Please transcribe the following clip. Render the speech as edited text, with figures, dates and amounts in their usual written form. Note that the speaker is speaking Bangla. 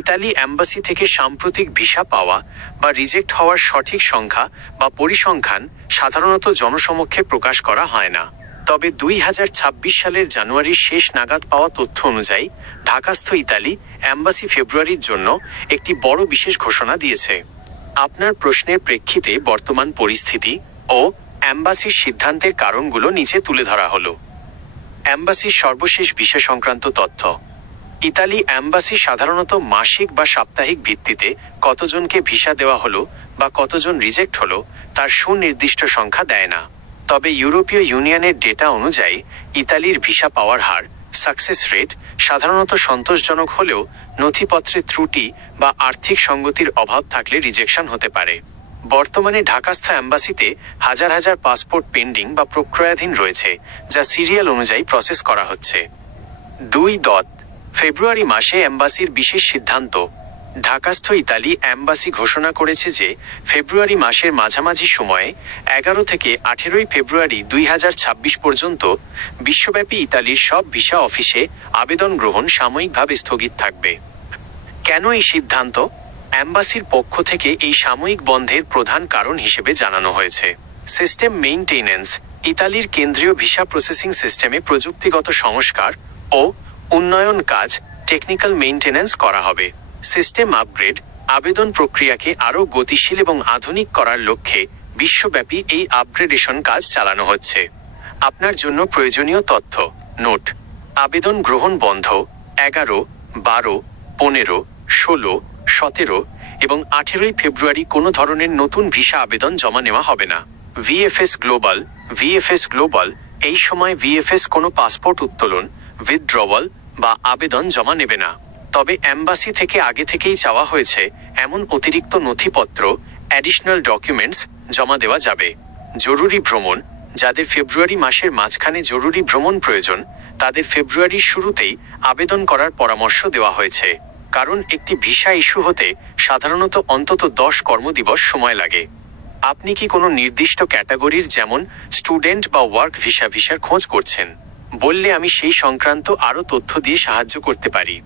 ইতালি অ্যাম্বাসি থেকে সাম্প্রতিক ভিসা পাওয়া বা রিজেক্ট হওয়ার সঠিক সংখ্যা বা পরিসংখ্যান সাধারণত জনসমক্ষে প্রকাশ করা হয় না। তবে 2026 সালের জানুয়ারির শেষ নাগাদ পাওয়া তথ্য অনুযায়ী ঢাকাস্থ ইতালি অ্যাম্বাসি ফেব্রুয়ারির জন্য একটি বড় বিশেষ ঘোষণা দিয়েছে। আপনার প্রশ্নের প্রেক্ষিতে বর্তমান পরিস্থিতি ও অ্যাম্বাসির সিদ্ধান্তের কারণগুলো নিচে তুলে ধরা হলো। অ্যাম্বাসির সর্বশেষ ভিসা সংক্রান্ত তথ্য। ইতালি অ্যাম্বাসি সাধারণত মাসিক বা সাপ্তাহিক ভিত্তিতে কতজনকে ভিসা দেওয়া হলো বা কতজন রিজেক্ট হলো তার সুনির্দিষ্ট সংখ্যা দেয় না। তবে ইউরোপীয় ইউনিয়নের ডেটা অনুযায়ী ইতালির ভিসা পাওয়ার হার সাকসেস রেট সাধারণত সন্তোষজনক হলেও নথিপত্রে ত্রুটি বা আর্থিক সঙ্গতির অভাব থাকলে রিজেকশন হতে পারে। বর্তমানে ঢাকাস্থ অ্যাম্বাসিতে হাজার হাজার পাসপোর্ট পেন্ডিং বা প্রক্রিয়াধীন রয়েছে, যা সিরিয়াল অনুযায়ী প্রসেস করা হচ্ছে। 2. ফেব্রুয়ারি মাসে অ্যাম্বাসির বিশেষ সিদ্ধান্ত। ঢাকাস্থ ইতালি অ্যাম্বাসি ঘোষণা করেছে যে ফেব্রুয়ারি মাসের মাঝামাঝি সময়ে 11 থেকে 18 ফেব্রুয়ারি 2026 পর্যন্ত বিশ্বব্যাপী ইতালির সব ভিসা অফিসে আবেদন গ্রহণ সাময়িকভাবে স্থগিত থাকবে। কেন এই সিদ্ধান্ত? অ্যাম্বাসির পক্ষ থেকে এই সাময়িক বন্ধের প্রধান কারণ হিসেবে জানানো হয়েছে সিস্টেম মেইনটেনেন্স। ইতালির কেন্দ্রীয় ভিসা প্রসেসিং সিস্টেমে প্রযুক্তিগত সংস্কার ও উন্নয়ন কাজ টেকনিক্যাল মেইনটেনেন্স করা হবে। সিস্টেম আপগ্রেড আবেদন প্রক্রিয়াকে আরও গতিশীল এবং আধুনিক করার লক্ষ্যে বিশ্বব্যাপী এই আপগ্রেডেশন কাজ চালানো হচ্ছে। আপনার জন্য প্রয়োজনীয় তথ্য নোট। আবেদন গ্রহণ বন্ধ 11, 12, 15, 16, 17 এবং 18 ফেব্রুয়ারি কোনো ধরনের নতুন ভিসা আবেদন জমা নেওয়া হবে না। ভিএফএস গ্লোবাল এই সময় ভিএফএস কোনো পাসপোর্ট উত্তোলন, উইথড্রওয়াল বা আবেদন জমা নেবে না। তবে অ্যাম্বাসি থেকে আগে থেকেই চাওয়া হয়েছে এমন অতিরিক্ত নথিপত্র অ্যাডিশনাল ডকুমেন্টস জমা দেওয়া যাবে। জরুরি ভ্রমণ যাদের ফেব্রুয়ারি মাসের মাঝখানে জরুরি ভ্রমণ প্রয়োজন তাদের ফেব্রুয়ারির শুরুতেই আবেদন করার পরামর্শ দেওয়া হয়েছে, কারণ একটি ভিসা ইস্যু হতে সাধারণত অন্তত 10 কর্মদিবস সময় লাগে। আপনি কি কোনো নির্দিষ্ট ক্যাটাগরির যেমন স্টুডেন্ট বা ওয়ার্ক ভিসার খোঁজ করছেন? বললে আমি সেই সংক্রান্ত আরও তথ্য দিয়ে সাহায্য করতে পারি।